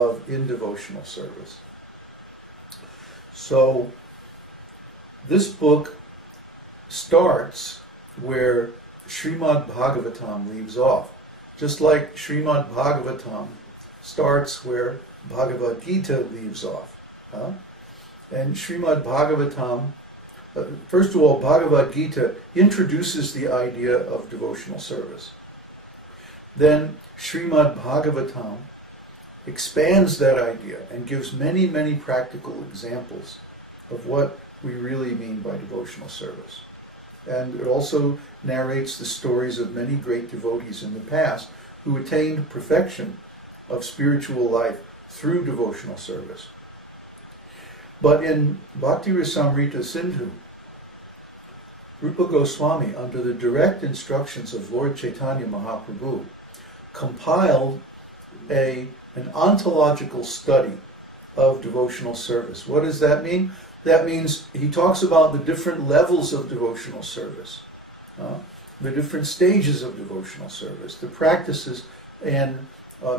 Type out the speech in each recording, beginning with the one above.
in devotional service. So this book starts where Srimad Bhagavatam leaves off, just like Srimad Bhagavatam starts where Bhagavad-gītā leaves off. And Srimad Bhagavatam, first of all, Bhagavad-gītā introduces the idea of devotional service. Then Srimad Bhagavatam expands that idea and gives many, many practical examples of what we really mean by devotional service. And it also narrates the stories of many great devotees in the past who attained perfection of spiritual life through devotional service. But in Bhakti Rasamrita Sindhu, Rupa Goswami, under the direct instructions of Lord Chaitanya Mahaprabhu, compiled an ontological study of devotional service. What does that mean? That means he talks about the different levels of devotional service, the different stages of devotional service, the practices and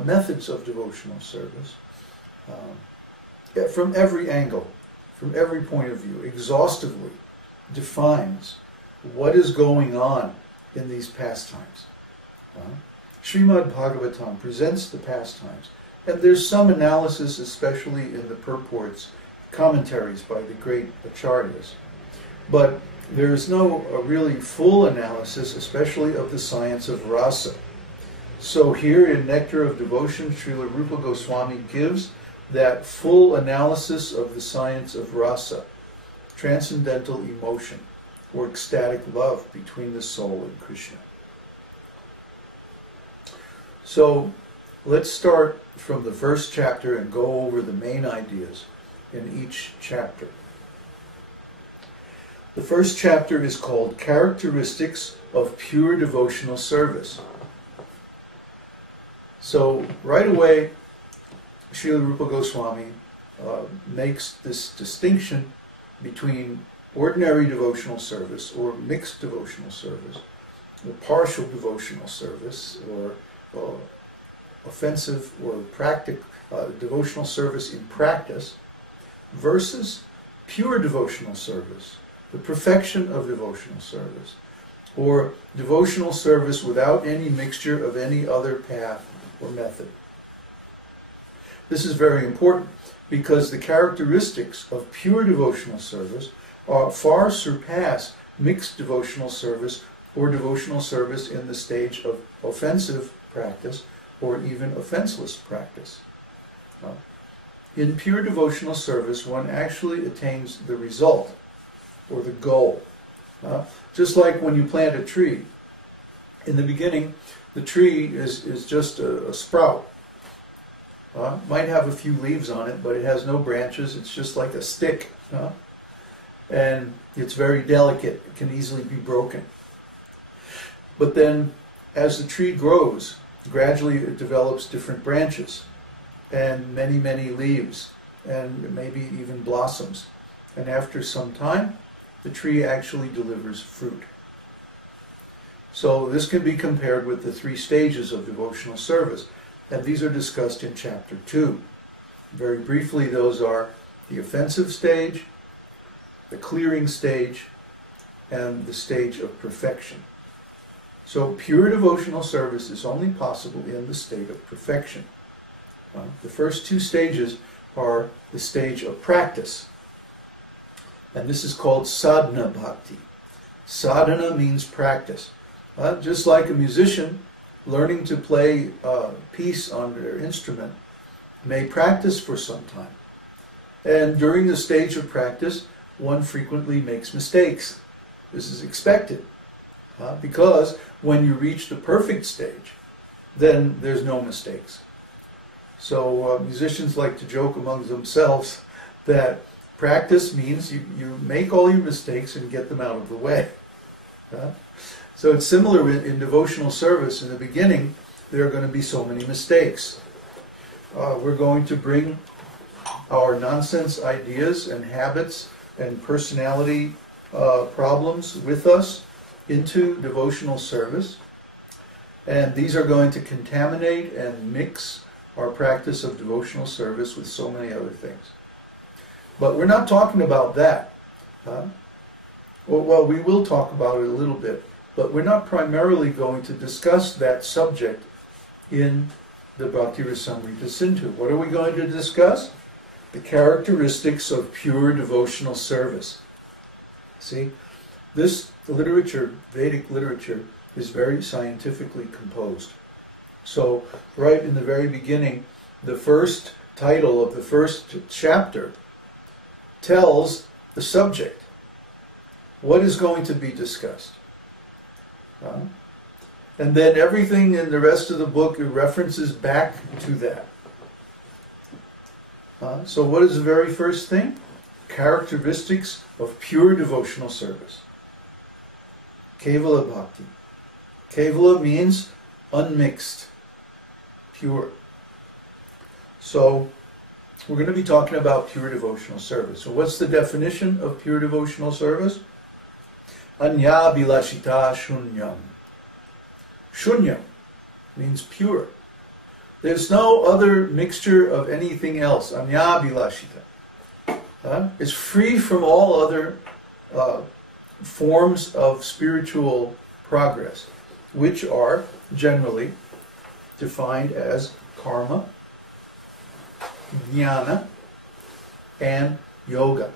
methods of devotional service, from every angle, from every point of view, exhaustively defines what is going on in these pastimes. Srimad Bhagavatam presents the pastimes, and there's some analysis, especially in the purports, commentaries by the great acharyas. But there is no really full analysis, especially of the science of rasa. So here in Nectar of Devotion, Srila Rupa Goswami gives that full analysis of the science of rasa, transcendental emotion, or ecstatic love between the soul and Krishna. So let's start from the first chapter and go over the main ideas in each chapter. The first chapter is called Characteristics of Pure Devotional Service. So right away, Srila Rupa Goswami makes this distinction between ordinary devotional service or mixed devotional service, or partial devotional service, or offensive or devotional service in practice, versus pure devotional service, the perfection of devotional service, or devotional service without any mixture of any other path or method. This is very important because the characteristics of pure devotional service far surpass mixed devotional service or devotional service in the stage of offensive practice or even offenseless practice. In pure devotional service, one actually attains the result or the goal. Just like when you plant a tree. In the beginning, the tree is just a sprout. Might have a few leaves on it, but it has no branches. It's just like a stick. And it's very delicate. It can easily be broken. But then, as the tree grows, gradually it develops different branches and many, many leaves and maybe even blossoms. And after some time, the tree actually delivers fruit. So this can be compared with the 3 stages of devotional service. And these are discussed in chapter 2. Very briefly, those are the offensive stage, the clearing stage, and the stage of perfection. So pure devotional service is only possible in the state of perfection. The first 2 stages are the stage of practice. And this is called sadhana bhakti. Sadhana means practice. Just like a musician learning to play a piece on their instrument may practice for some time. And during the stage of practice, one frequently makes mistakes. This is expected. Because when you reach the perfect stage, then there's no mistakes. So musicians like to joke among themselves that practice means you make all your mistakes and get them out of the way. So it's similar in devotional service. In the beginning, there are going to be so many mistakes. We're going to bring our nonsense ideas and habits and personality problems with us into devotional service. And these are going to contaminate and mix our practice of devotional service with so many other things. But we're not talking about that. Well, we will talk about it a little bit, but we're not primarily going to discuss that subject in the Bhakti Rasamrita Sindhu. What are we going to discuss? The characteristics of pure devotional service. See, this literature, Vedic literature, is very scientifically composed. So, right in the very beginning, the first title of the first chapter tells the subject. What is going to be discussed? And then everything in the rest of the book references back to that. So what is the very first thing? Characteristics of pure devotional service. Kevala Bhakti. Kevala means unmixed, pure. So we're going to be talking about pure devotional service. So what's the definition of pure devotional service? Anya bilashita shunyam. Shunyam means pure. There's no other mixture of anything else. Anya bilashita. It's free from all other forms of spiritual progress, which are generally defined as karma, jnana, and yoga.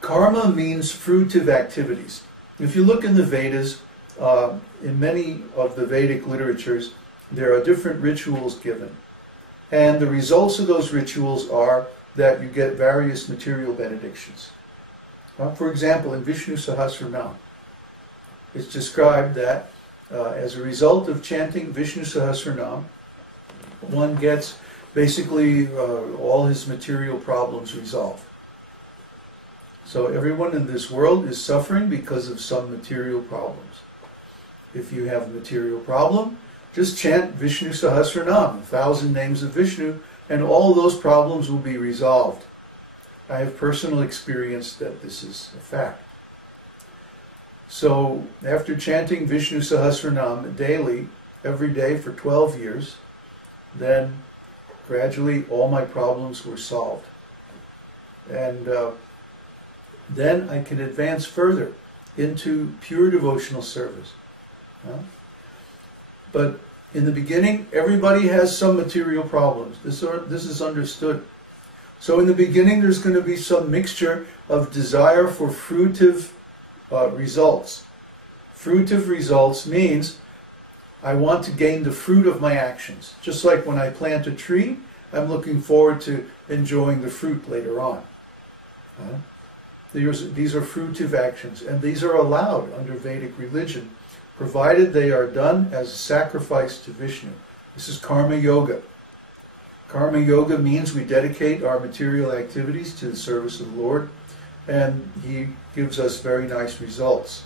Karma means fruitive activities. If you look in the Vedas, in many of the Vedic literatures, there are different rituals given. And the results of those rituals are that you get various material benedictions. For example, in Vishnu Sahasranam, it's described that as a result of chanting Vishnu Sahasranam, one gets basically all his material problems resolved. So everyone in this world is suffering because of some material problems. If you have a material problem, just chant Vishnu Sahasranam, 1,000 names of Vishnu, and all those problems will be resolved. I have personal experience that this is a fact. So after chanting Vishnu Sahasranam daily, every day for 12 years, then gradually all my problems were solved. And then I can advance further into pure devotional service. But in the beginning, everybody has some material problems. This is understood. So in the beginning, there's going to be some mixture of desire for fruitive results. Fruitive results means I want to gain the fruit of my actions. Just like when I plant a tree, I'm looking forward to enjoying the fruit later on. These are fruitive actions, and these are allowed under Vedic religion, provided they are done as a sacrifice to Vishnu. This is karma yoga. Karma yoga means we dedicate our material activities to the service of the Lord, and He gives us very nice results.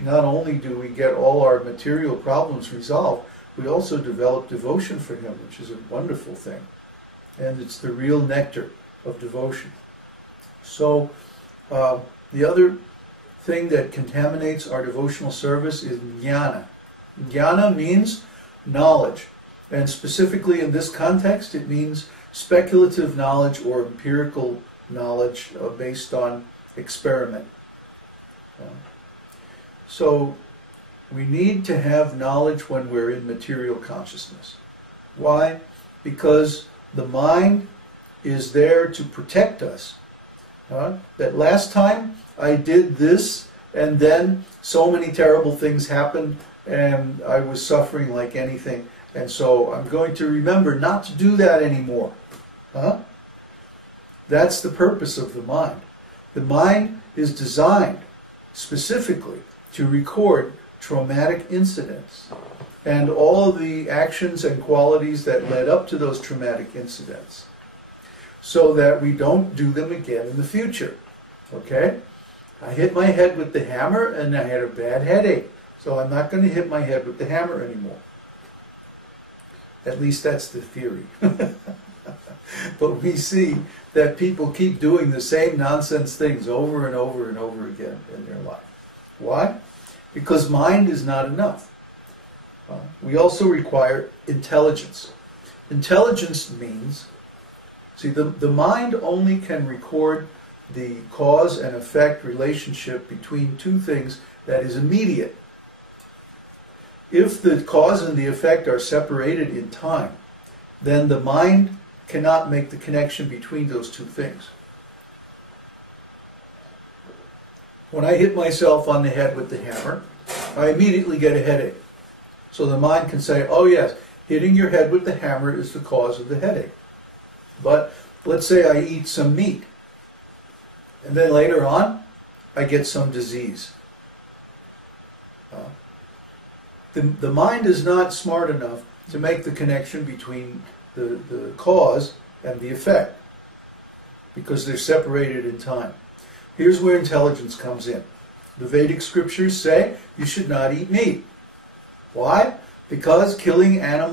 Not only do we get all our material problems resolved, we also develop devotion for Him, which is a wonderful thing. And it's the real nectar of devotion. So, the other thing that contaminates our devotional service is jnana. Jnana means knowledge. And specifically in this context, it means speculative knowledge or empirical knowledge based on experiment. So we need to have knowledge when we're in material consciousness. Why? Because the mind is there to protect us. That last time I did this, and then so many terrible things happened, and I was suffering like anything. And so I'm going to remember not to do that anymore. That's the purpose of the mind. The mind is designed specifically to record traumatic incidents and all of the actions and qualities that led up to those traumatic incidents, so that we don't do them again in the future. Okay? I hit my head with the hammer and I had a bad headache, so I'm not going to hit my head with the hammer anymore. At least that's the theory. But we see that people keep doing the same nonsense things over and over and over again in their life. Why? Because mind is not enough. We also require intelligence. Intelligence means, see, the mind only can record the cause and effect relationship between two things that is immediate. If the cause and the effect are separated in time, then the mind cannot make the connection between those two things. When I hit myself on the head with the hammer, I immediately get a headache. So the mind can say, oh yes, hitting your head with the hammer is the cause of the headache. But let's say I eat some meat, and then later on, I get some disease. The mind is not smart enough to make the connection between the cause and the effect, because they're separated in time. Here's where intelligence comes in. The Vedic scriptures say you should not eat meat. Why? Because killing animals